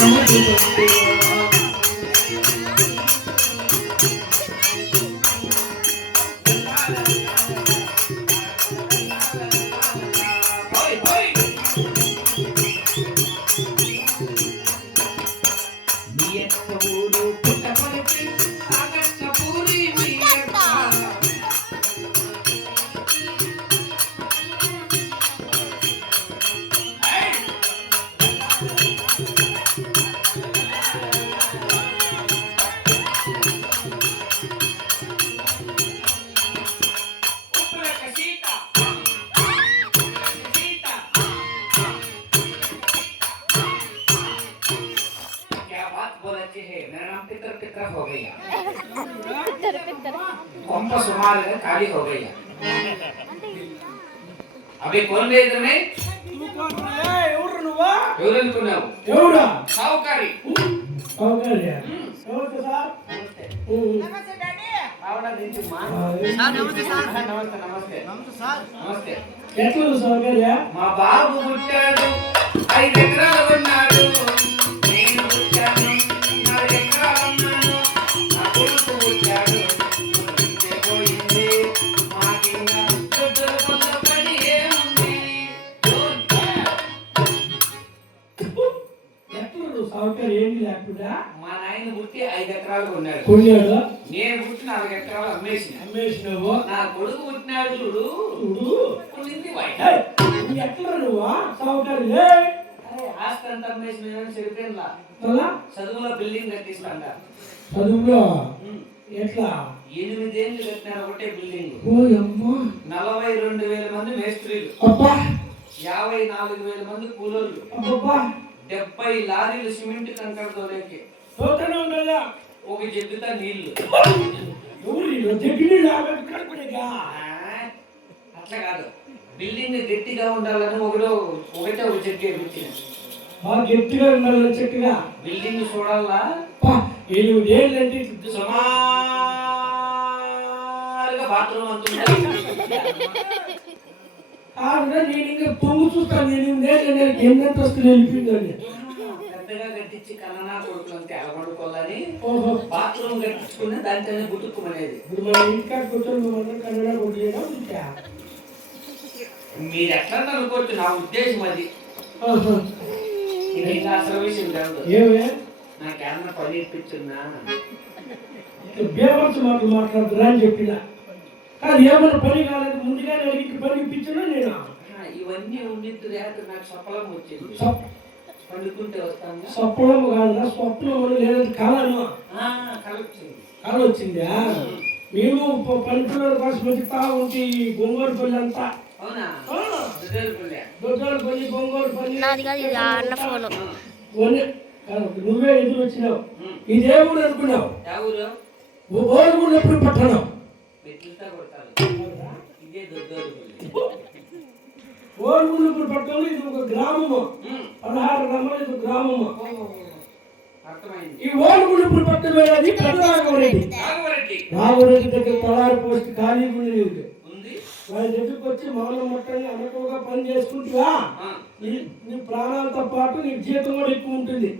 మీ हैं मेरा नाम पितर पितर हो गया కొంప సుమారుగా ఖాళీ हो गया అవి కొన్ ఇద్దరు में ఎవరు నువ్వా ఎవరు అనుకున్నావు ఎవరా సావుకారి సౌకర్య ఎవరు సార్ ఆవిడ నుంచి మా నమస్తే నమస్తే నమస్తే నమస్తే ఎట్లా సౌకర్య మా బాబు పుట్టాడు ఐదు ఎకరాలు ఉన్నాడు మా నాయన పుట్టి ఐదు ఎకరాలు ఉన్నాడు కొన్నాడు? నేను పుట్టి నాలుగు ఎకరాలు అమ్మేసిన. అమ్మేసినావు? నా కొడుకు పుట్టినాడు చూడు. చూడు. ఎట్లా నువ్వా? ఆస్తి అంతా అమ్మేసిన చదువులో బిల్డింగ్ చదువులో? ఎట్లా? ఎనిమిదేళ్ళు కట్టినారు ఒకటే బిల్డింగ్. నలభై రెండు వేల మంది మేస్త్రీలు. యాభై నాలుగు వేల మంది కూలోళ్ళు. డెబ్బై లారీలు సిమెంట్ కంకర తోలేకి. పోతూనే ఉండాలా ఒక జగ్గుతా నీళ్ళు ఎవరు నీళ్ళు ఆ, అట్లా కాదు. బిల్డింగ్ గట్టిగా ఉండాలని ఒకడు ఒకటే ఒక జగ్గు వేపించిన బాగా గట్టిగా ఉండాలి చక్కగా బిల్డింగ్ చూడాలా? ఎనిమిది ఏళ్ళు అంటే సుమారుగా బాత్రూమ్ కాదురా నేను ఇంకా పొంగు చూస్తాను. నేను ఎన్నెంత వస్తుంది వెళ్ళిపోయిందని పెద్దగా కట్టించి కన్ననా కొడుకులంతే అలవడుకోవాలని ఓహో. బాత్రూమ్ కట్టించుకుని దాంట్లోనే గుట్టుకుమనేది మీరు ఎట్లా అనుకోవచ్చు నా ఉద్దేశం అది. ఇంకా అసలు విషయం కాదు. నాకేమన్నా పని ఇప్పించున్నా బేవర్స్ మాటలు మాట్లాడుతున్నా అని చెప్పిన. కాదు ఏమన్నా పని కాలేదు ముందుగా అడిగి పని ఇప్పించినా నేను? ఇవన్నీ రేట నాకు సఫలం వచ్చింది. పండుకుంటే వస్తాను స్వప్నం కాదురా స్వప్నం లేదంటే కళను కళ వచ్చిందా మేము ప- పల్లెటూరు కోసం వెతుకుతా ఉంటే ఈ గొంగూరు పల్లి అంతా. దొడ్డోరు పల్లి. గొంగూరు పల్లి నాది కాదు ఇది ఆ అన్న ఫోను. ఆ, కొన్ని కాదు, నువ్వే ఎదురు వచ్చినావు. ఇదే ఊరు అనుకున్నావు. యా ఊరు? ఓరుగున్నప్పుడు పట్టణం? దుర్గపల్లె. ఓరుగున్నప్పుడు పట్టణంలో ఇది ఒక గ్రామము. పదహారు గ్రామాలు ఇది ఒక గ్రామము ఈ ఓరుగున్నప్పుడు పట్టణం అది పెద్ద రాఘవరెడ్డి. రాఘవరెడ్డి. దగ్గర తలారి పోస్ట్ ఖాళీ ఉంది. వాళ్ళ దగ్గరికి వచ్చి మానవ మట్టని అనకుగా పని చేసుకుంటుగా నీ ప్రాణాలతో పాటు నీ జీతం కూడా ఎక్కువ ఉంటుంది.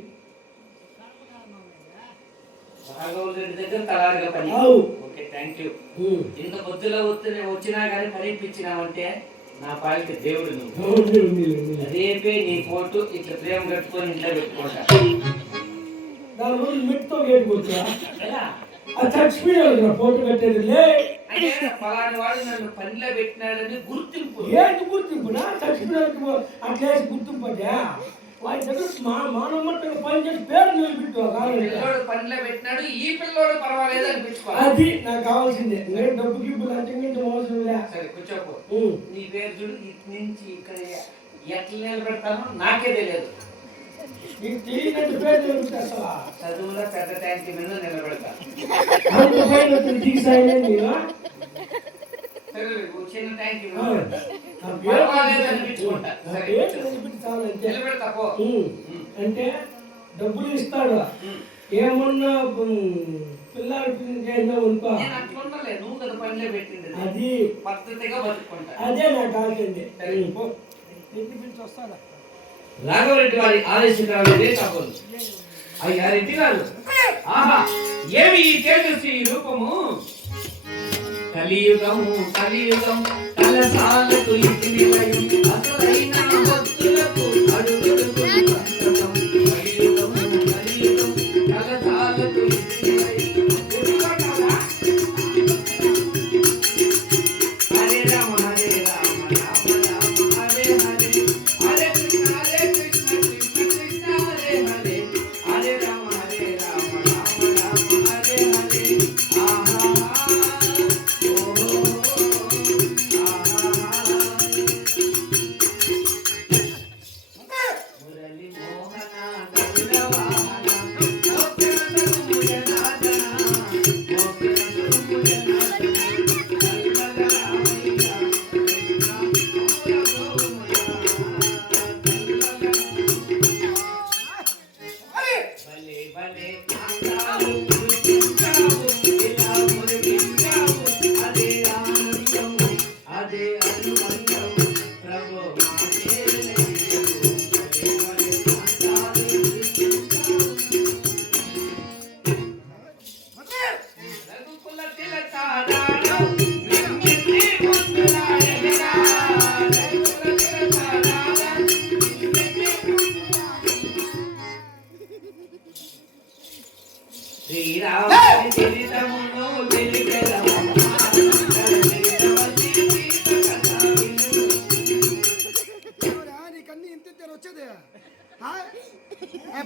రాఘవరెడ్డి దగ్గర తలారిగా పని. Okay thank you. ఇంత పొద్దులో వచ్చినా కానీ పని ఇప్పించినావంటే నా పాలికి దేవుడు నువ్వు. రేపే నీ ఫోటో ఇట్లా ప్రేమ కట్టుకొని ఇంట్లో పెట్టుకుంటా. దాని రోజు ఎలా? ఆ చచ్చిపోయాడు ఫోటో పెట్టేది లే. ఫలాని వాడు నన్ను పనిలో పెట్టినాడని గుర్తింపు. ఏంటి గుర్తింపునా? చచ్చిపోయాడు అట్లా గుర్తింపు వాడి దగ్గర మా మానవ మట్టంగా పని చేసి పేరు నిలబెట్టు కావాలి పిల్లోడు పనిలో పెట్టినాడు ఈ పిల్లోడు పర్వాలేదు అనిపించుకోవాలి అది నాకు కావాల్సిందే. నేను డబ్బు గిబ్బులు అంటే ఇంత అవసరం లే సరే కూర్చోపో. నీ పేరు చూడు ఇటు నుంచి ఇక్కడ ఎట్లా నిలబెడతానో నాకే తెలియదు. నీకు తెలియనట్టు పేరు నిలబెట్టేస్తావా? చదువులో పెద్ద ట్యాంక్ మీద నిలబెడతా. ఓ చిన్న ట్యాంక్. నా నా. అంటే డబ్బులు ఇస్తాడు. ఏమన్నా చేసినా అనుకో. అది పద్ధతిగా బతుకుంటా. అదే. ఇంటి నుంచి వస్తాడా? రాఘవరెడ్డి వారి ఆదేశకాలు లేకపోదు అయ్యా రెడ్డి గారు. ఆహా ఏమి ఈ తేజస్వి రూపము? కలియుగము కలియుగం కలసాలకు ఇది నిలయం. అసలైన భక్తులకు అడుగుడుగు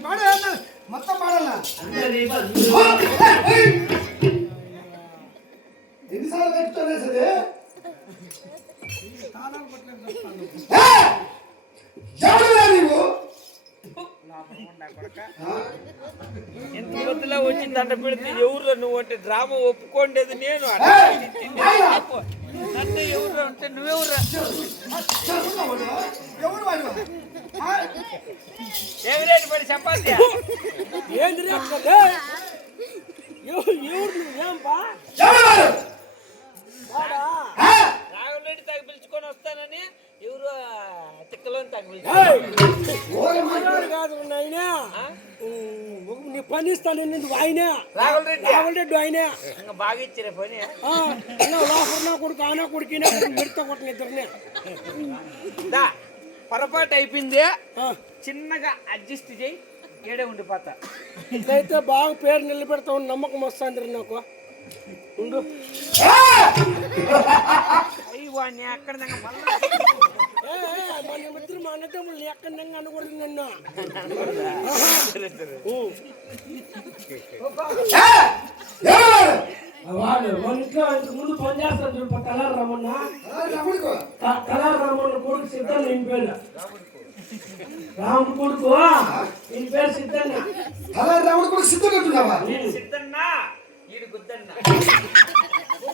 పాడు అన్న. మొత్తం పాడాలా ఎన్నిసార్లు పెట్టుకోలేసది సరే ఇంత వద్దులా వచ్చి దండ పెడితే ఎవరు నువ్వు అంటే డ్రామా ఒప్పుకోండేది నేను! నన్ను ఎవరు అంటే నువ్వెవరు? ఏమి రేటు పడి చపాతి ఏంది రే అక్కడే? ఎవరు ఎవరు నువ్వేంపా ఎవరు వాడు? ఆ? రాఘవరెడ్డి తగ్గ పిలుచుకొని వస్తానని ఎవరు కాదు నాయనా నీ పని ఇస్తాను నువ్వు ఆయనే ఆయనే ఇంకా బాగా ఇచ్చిరే పని? ఆ, నా లోపల నా కొడుకు ఆనా కొడుకు ఈయన కొడుకు మిడత కొట్టిన ఇద్దరిని. దా పొరపాటు అయిపోయింది. చిన్నగా అడ్జస్ట్ చేయి ఏడే ఉండిపోతా. ఇట్లయితే బాగా పేరు నిలబెడతావు నమ్మకం వస్తుంది నాకు. ఉండు. అయ్యి వాడిని అక్కడ దాకా మళ్ళా ఏ, ఏ, మన ఇద్దరు మా అన్నదమ్ములు ఎక్కడ అనకూడదు నన్ను ఊ. ఆ? ఎవరు వాడు? వాడు మన ఇంట్లో ఇంతకు ముందు పని చేస్తాను చూడు కలర్ రమణ ఆ, రాముడికో. క- కలర్ రమణ కొడుకు సిద్ధన్న ఈయన పేరు రాముడు కొడుకు ఈయన పేరు సిద్ధన్న అలా రాముడు కూడా సిద్ధంగా ఉంటున్నావా సిద్ధన్నా ఈడు గుద్దన్న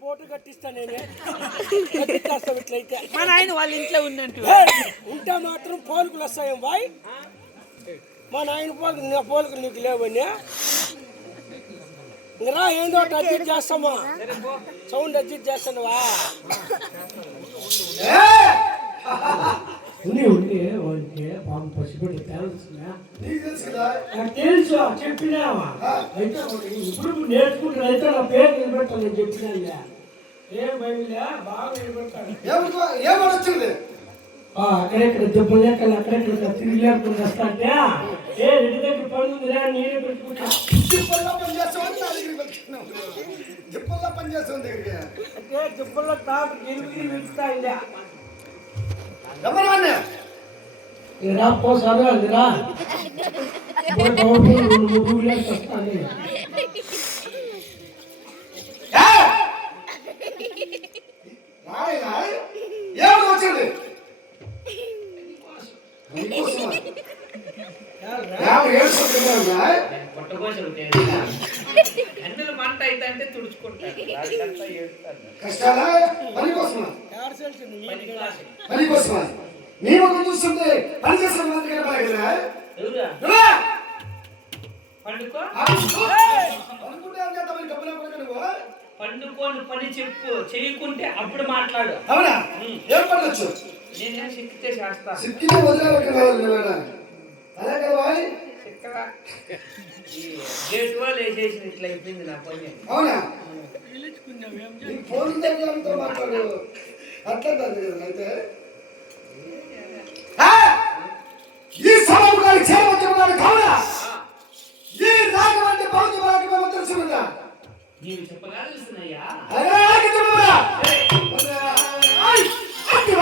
ఫోటో కట్టిస్తా నేనే. కట్టిస్తాం ఇట్లయితే? మా నాయన వాళ్ళ ఇంట్లో ఉన్నట్టు ఉంటే మాత్రం పోలికలు వస్తాయం బాయ్ మా నాయన పోలికలు నా పోలికలు నీకు లేవని. రా ఏందో ఒకటి అడ్జస్ట్ చేస్తామా? సౌండ్ అడ్జస్ట్ చేస్తానువా? పాపం తెలుసునా నీకు తెలుసు చెప్పినావా? అయితే ఇప్పుడు నేర్చుకుంటున్నా అయితే నా పేరు నిలబెట్టాను చెప్పినా ఏం భయమిలే బాగా నిలబెట్టాను ఏమనుకో ఏమని వచ్చింది ఆ, అక్కడెక్కడ దెబ్బలు లేకలు అక్కడెక్కడ తిరిగి లేకుండా వస్తా అంటే ఏ రెడ్డి దగ్గర పని ఉందిరా నేనే పెట్టుకుంటా. జిప్పల్లో పని చేస్తామని నా దగ్గరికి వెళ్తున్నావు. జిప్పల్లో పని చేస్తాం దగ్గరికి. అంటే దెబ్బల్లో తాపు ఎనిమిది వెళ్తా ఇలా ఎరా పోసాలు అదిరా మంట అయితే అంటే తుడుచుకుంటారు కష్టాలా? పని కోసమా పని కోసమా నీ ముఖం చూస్తుంటే పని చేసిన మంది కనపడగలరా? పండుకోని పని చెప్పు చేయకుంటే అప్పుడు మాట్లాడు. అవునా? ఏం పడవచ్చు నేనేం సిక్కితే చేస్తా. సిక్కితే వదిలేవక్కడ అదే కదా గేట్ వాళ్ళు వేసేసిన ఇట్లా అయిపోయింది నా పని. అవునా? ఫోన్ దగ్గరతో మాట్లాడు. అట్లా కాదు అయితే! ఈ సభకు గారి చేరవచ్చున్నాడు కావున? ఈ రాగవంటి భౌతిక వారికి మేము తెలుసుకుందా నీవు చెప్పగలుగుతున్నాయా ఆగి చూడరా అతి